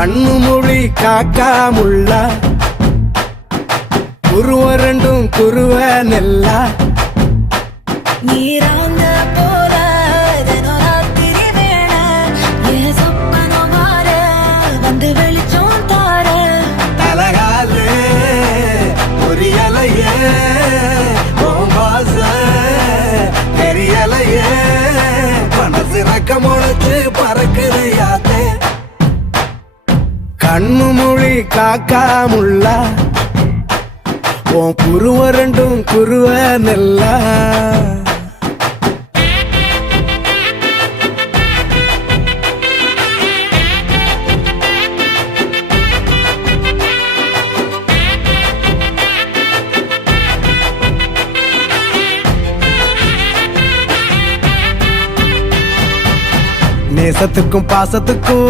கண்ணு மொழி காக்காமுள்ள குருவரண்டும் குருவ நெல்லா நீராங்க போல தினராத்திரி வேள என் சொப்பனம் மாற வந்து வெளிச்சம் தார தலகாலே பொரியலையே ஓம்பாச தெரியலையே மனசு ரக்க முளைச்சு பறக்குதையாத்தே கண்ணு மொழி காக்காமுள்ள உன் குருவரண்டும் குருவ நெல்லா நேசத்துக்கும் பாசத்துக்கும்